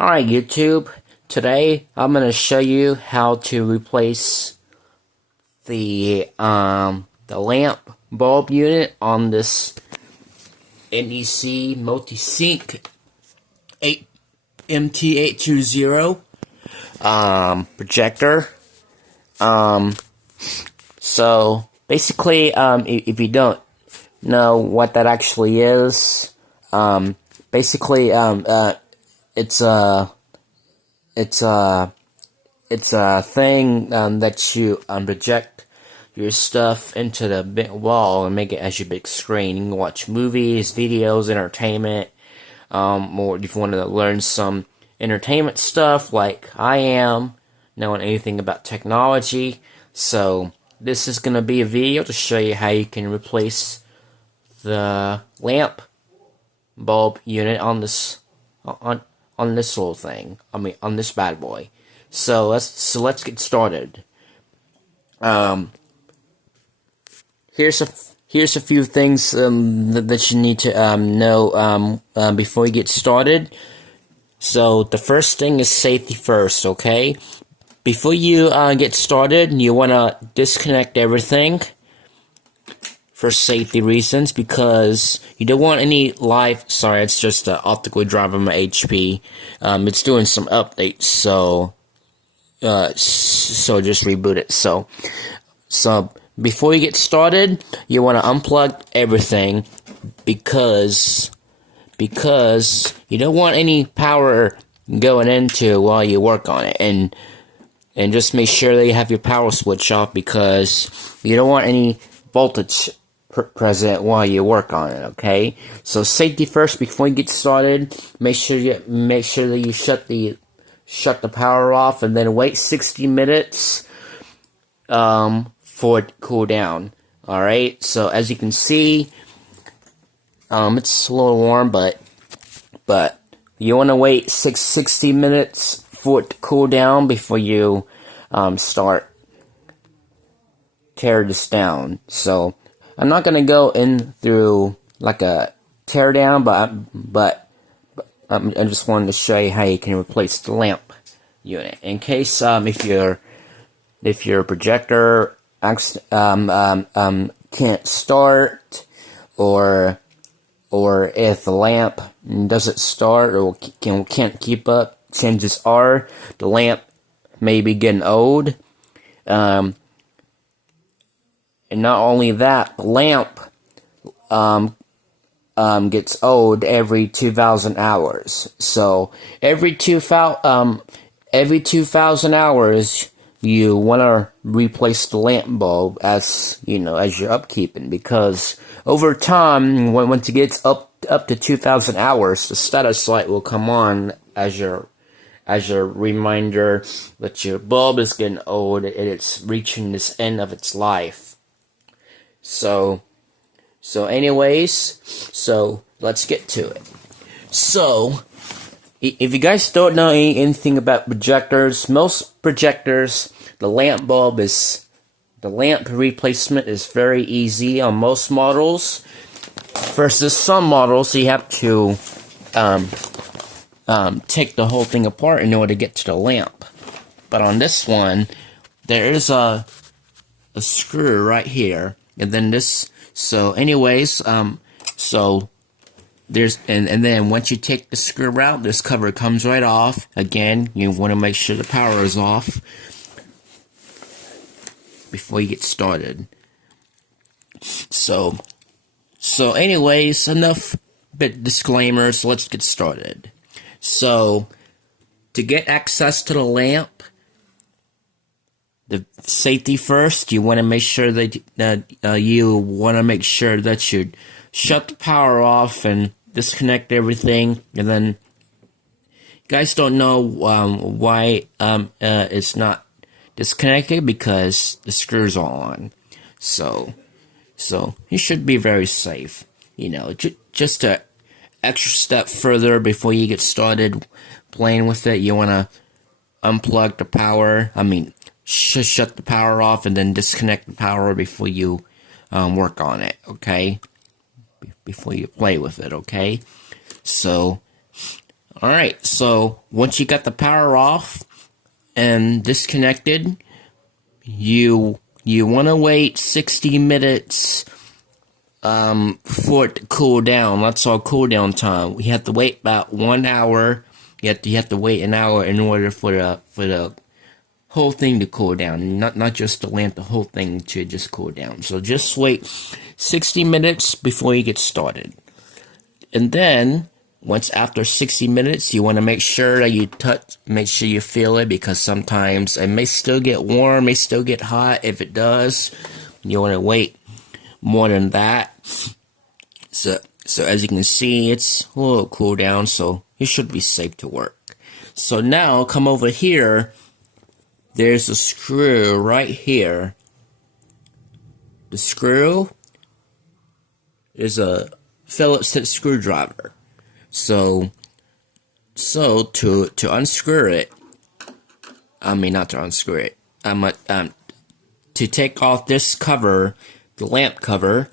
Alright YouTube, today I'm going to show you how to replace the lamp bulb unit on this NEC multisync MT820 projector. So basically, if you don't know what that actually is, basically it's a thing that you project your stuff into the big wall and make it as your big screen. You can watch movies, videos, entertainment, or if you want to learn some entertainment stuff like I am, knowing anything about technology. So this is going to be a video to show you how you can replace the lamp bulb unit on this on this little thing. On this bad boy. So let's get started. Here's a few things that you need to know before you get started. So the first thing is safety first, okay? Before you get started, you want to disconnect everything for safety reasons, because you don't want any live. Sorry, it's just an optical drive on my HP. It's doing some updates, so just reboot it. So before you get started, you want to unplug everything, because you don't want any power going into while you work on it, and just make sure that you have your power switch off, because you don't want any voltage present while you work on it. Okay, so safety first. Before you get started, make sure that you shut the power off, and then wait 60 minutes for it to cool down. All right, so as you can see, it's a little warm, but you want to wait 60 minutes for it to cool down before you start tear this down. So I'm not gonna go in through like a tear down, but I just wanted to show you how you can replace the lamp unit in case if your projector can't start, or if the lamp doesn't start or can't keep up. Chances are the lamp may be getting old. And not only that, the lamp gets old every 2,000 hours. So every 2,000 hours, you want to replace the lamp bulb as as you're upkeeping, because over time, once it gets up to 2,000 hours, the status light will come on as your reminder that your bulb is getting old and it's reaching this end of its life. So anyways, let's get to it. So, if you guys don't know anything about projectors, most projectors, the lamp replacement is very easy on most models, versus some models you have to take the whole thing apart in order to get to the lamp. But on this one, there is a screw right here, and then this. So anyways, so there's and then once you take the screw out, this cover comes right off. Again, you want to make sure the power is off before you get started. So anyways, enough disclaimers. Let's get started. So to get access to the lamp, the safety first, you want to make sure that you shut the power off and disconnect everything. And then you guys don't know why it's not disconnected, because the screws are on. So you should be very safe. Just a extra step further before you get started playing with it, you want to unplug the power. Shut the power off and then disconnect the power before you work on it, okay? Before you play with it, okay? So, Alright, so once you got the power off and disconnected, you want to wait 60 minutes for it to cool down. That's our cooldown time. We have to wait about 1 hour. You have to wait an hour in order for the whole thing to cool down. Not just the lamp, the whole thing to just cool down. So just wait 60 minutes before you get started. And then once after 60 minutes, you want to make sure that make sure you feel it, because sometimes it may still get warm, may still get hot. If it does, you want to wait more than that. So as you can see, it's a little cool down, so it should be safe to work. So now come over here. There's a screw right here. The screw is a Phillips head screwdriver. So to unscrew it, not to unscrew it, to take off this cover, the lamp cover,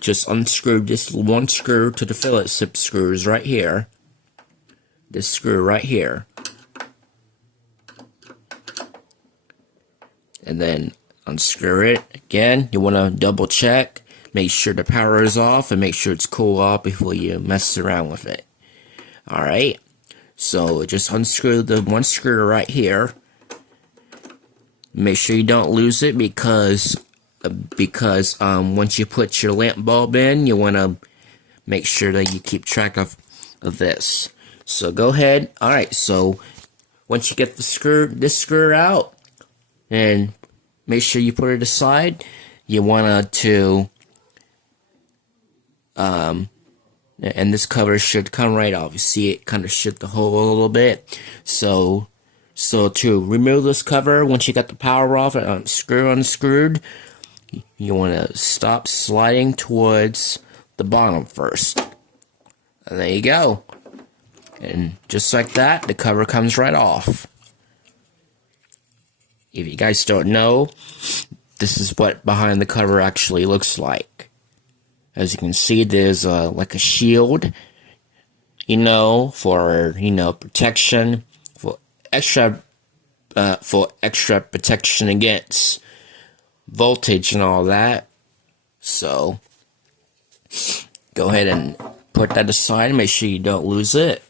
just unscrew this one screw to the Phillips head screws right here. This screw right here. And then unscrew it again. You want to double check, make sure the power is off, and make sure it's cool off before you mess around with it. Alright, so just unscrew the one screw right here. Make sure you don't lose it, because once you put your lamp bulb in, you want to make sure that you keep track of this. So go ahead. Alright, so once you get this screw out, and make sure you put it aside, you want to and this cover should come right off. You see it kind of shit the hole a little bit. So to remove this cover, once you got the power off and screw unscrewed, you want to stop sliding towards the bottom first. And there you go. And just like that, the cover comes right off. If you guys don't know, this is what behind the cover actually looks like. As you can see, there's like a shield, for protection, for extra protection against voltage and all that. So go ahead and put that aside, make sure you don't lose it.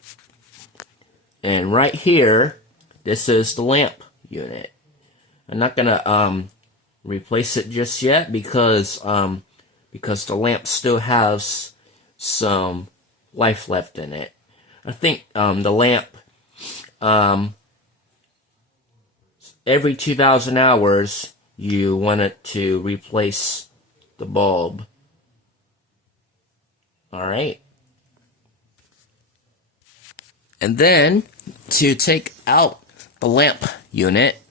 And right here, this is the lamp unit. I'm not gonna replace it just yet, because the lamp still has some life left in it. I think the lamp, every 2,000 hours, you want it to replace the bulb. Alright. And then, to take out the lamp unit,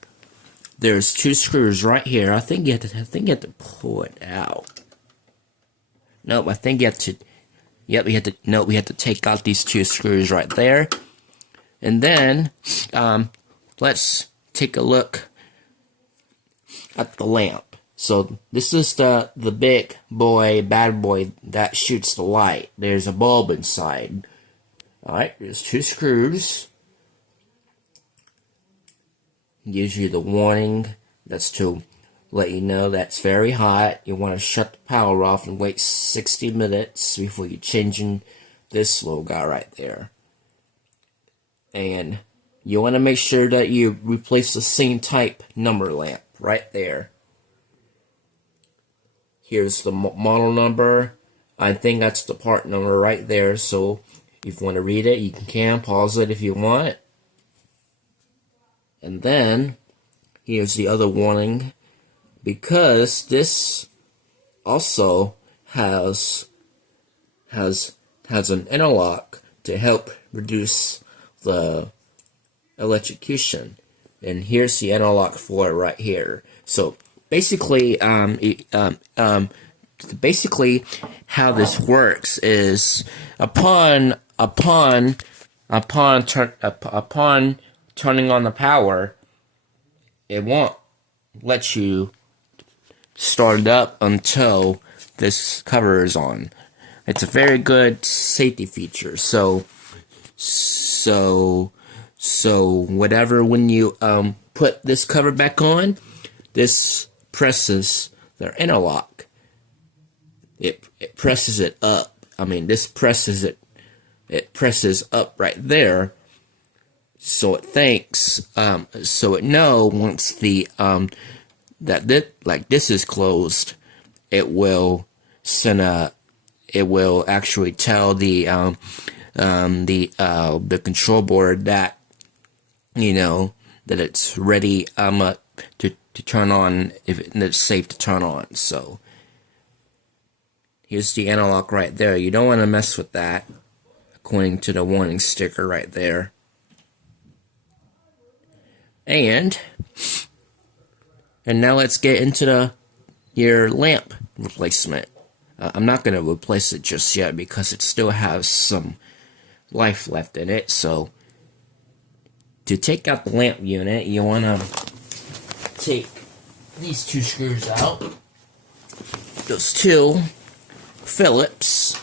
there's two screws right here. I think you have to pull it out. Nope, I think you have to. Yep, we have to take out these two screws right there. And then, let's take a look at the lamp. So this is the big boy, bad boy that shoots the light. There's a bulb inside. Alright, there's two screws. Gives you the warning. That's to let you know that's very hot. You want to shut the power off and wait 60 minutes before you changing this little guy right there. And you want to make sure that you replace the same type number lamp right there. Here's the model number. I think that's the part number right there. So if you want to read it, you can pause it if you want. And then here's the other warning, because this also has an interlock to help reduce the electrocution. And here's the interlock for it right here. So basically, how this works is upon turning on the power, it won't let you start it up until this cover is on. It's a very good safety feature. So So whatever, when you put this cover back on, this presses the interlock. It presses it up. I mean, this presses it. It presses up right there. So it thinks, so it know once the like this is closed, it will send a. It will actually tell the control board that, you know, that it's ready to turn on, if it's safe to turn on. So here's the analog right there. You don't want to mess with that, according to the warning sticker right there. And now let's get into your lamp replacement. I'm not going to replace it just yet because it still has some life left in it. So to take out the lamp unit, you want to take these two screws out. Those two Phillips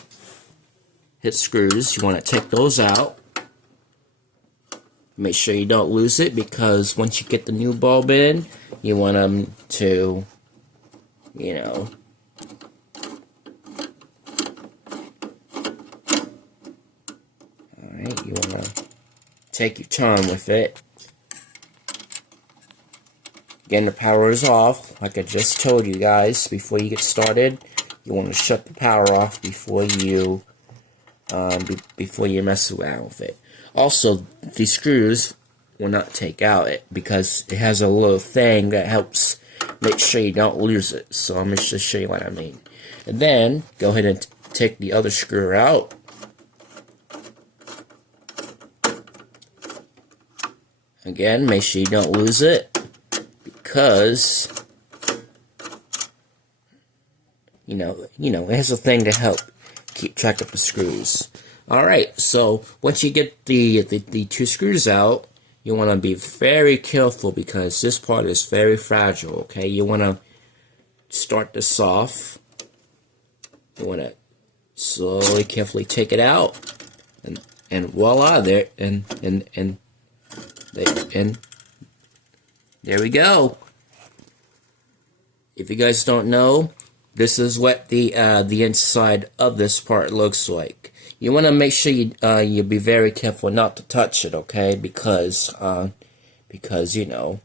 head screws, you want to take those out. Make sure you don't lose it, because once you get the new bulb in, you want them to, you know, alright, you want to take your time with it. Again, the power is off, like I just told you guys before you get started. You want to shut the power off before you mess around with it. Also, these screws will not take out it because it has a little thing that helps make sure you don't lose it. So I'm just show you what I mean. And then go ahead and take the other screw out. Again, make sure you don't lose it, because you know it has a thing to help keep track of the screws. Alright, so once you get the two screws out, you want to be very careful because this part is very fragile, okay? You want to start this off. You want to slowly, carefully take it out, and voila, there, and there we go. If you guys don't know, this is what the inside of this part looks like. You want to make sure you be very careful not to touch it, okay? Because you know.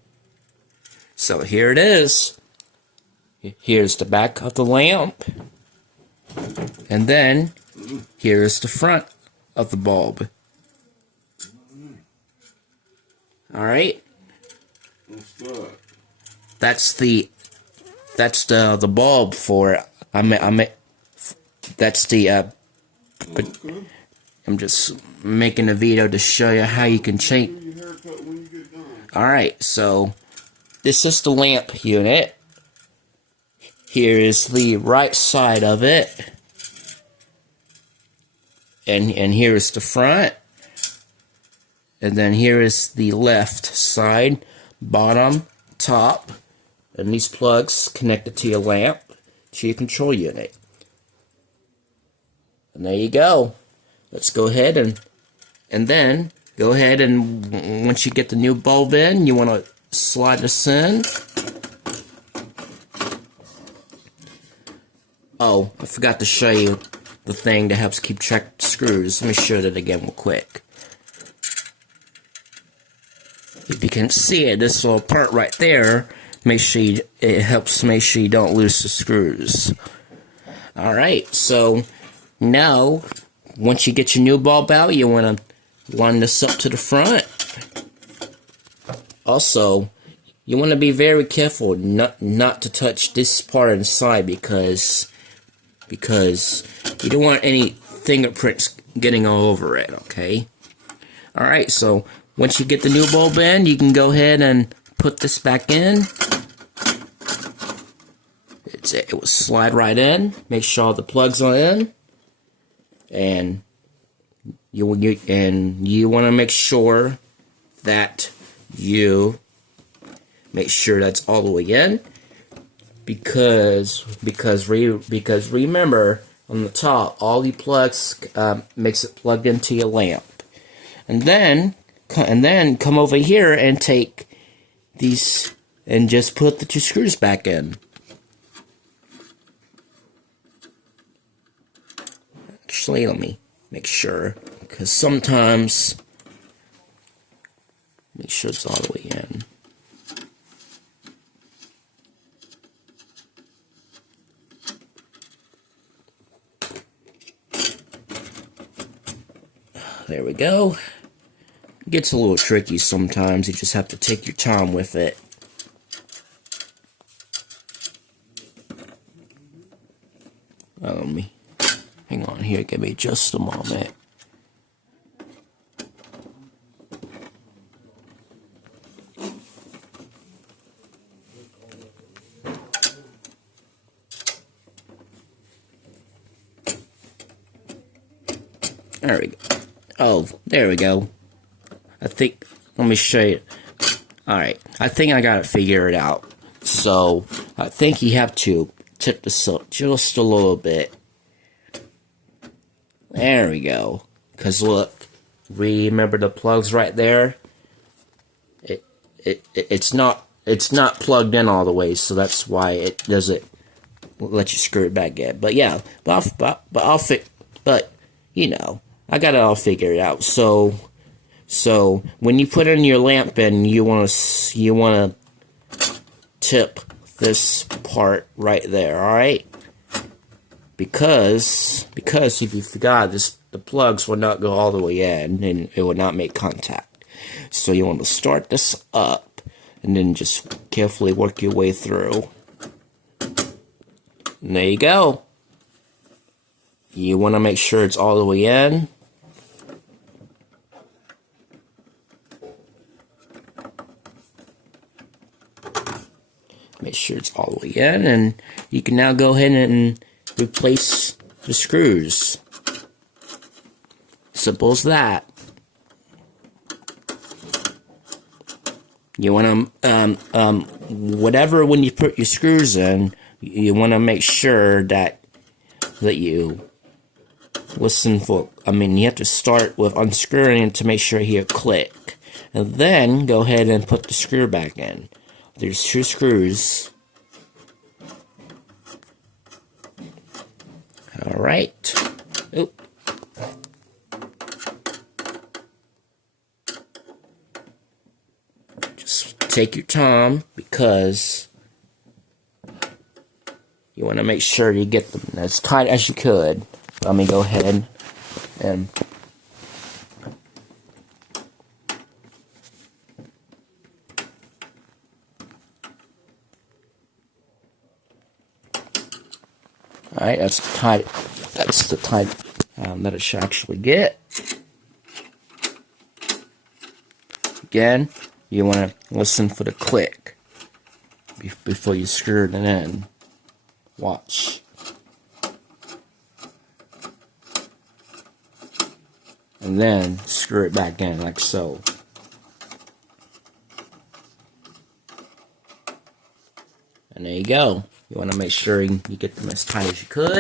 So here it is. Here's the back of the lamp, and then here is the front of the bulb. All right. That's the bulb for that's the but I'm just making a video to show you how you can change. Alright, so this is the lamp unit. Here is the right side of it. And here is the front. And then here is the left side, bottom, top. And these plugs connected to your lamp, to your control unit. And there you go. Let's go ahead and then go ahead and once you get the new bulb in, you want to slide this in. Oh, I forgot to show you the thing that helps keep track of the screws. Let me show that again real quick. If you can see it, this little part right there, it helps make sure you don't lose the screws. Alright, so now, once you get your new bulb out, you want to line this up to the front. Also, you want to be very careful not to touch this part inside because you don't want any fingerprints getting all over it, okay? Alright, so once you get the new bulb in, you can go ahead and put this back in. It will slide right in. Make sure all the plugs are in. And you want to make sure that you make sure that's all the way in, because remember, on the top all the plugs makes it plugged into your lamp. and then come over here and take these and just put the 2 screws back in. Actually, let me make sure, because sometimes make sure it's all the way in. There we go. It gets a little tricky sometimes. You just have to take your time with it. Let me hang on here. Give me just a moment. There we go. Oh, there we go. I think, let me show you. Alright, I think I got it figured out. So, I think you have to tip this up just a little bit. There we go. Because look, remember the plugs right there? It's not plugged in all the way, so that's why it doesn't let you screw it back in. But yeah, but you know, I got it all figured out. So when you put in your lamp in, you want to tip this part right there, all right? Because if you forgot, the plugs will not go all the way in, and it will not make contact. So you want to start this up, and then just carefully work your way through. And there you go. You want to make sure it's all the way in. Make sure it's all the way in, and you can now go ahead and replace the screws. Simple as that. You want to, whatever, when you put your screws in, you want to make sure that you listen for, you have to start with unscrewing it to make sure you hear click. And then go ahead and put the screw back in. There's 2 screws. Alright. Oop. Just take your time, because you want to make sure you get them as tight as you could. Let me go ahead and alright, that's the tight that it should actually get. Again, you want to listen for the click before you screw it in. Watch. And then screw it back in like so. And there you go. You want to make sure you get them as tight as you could.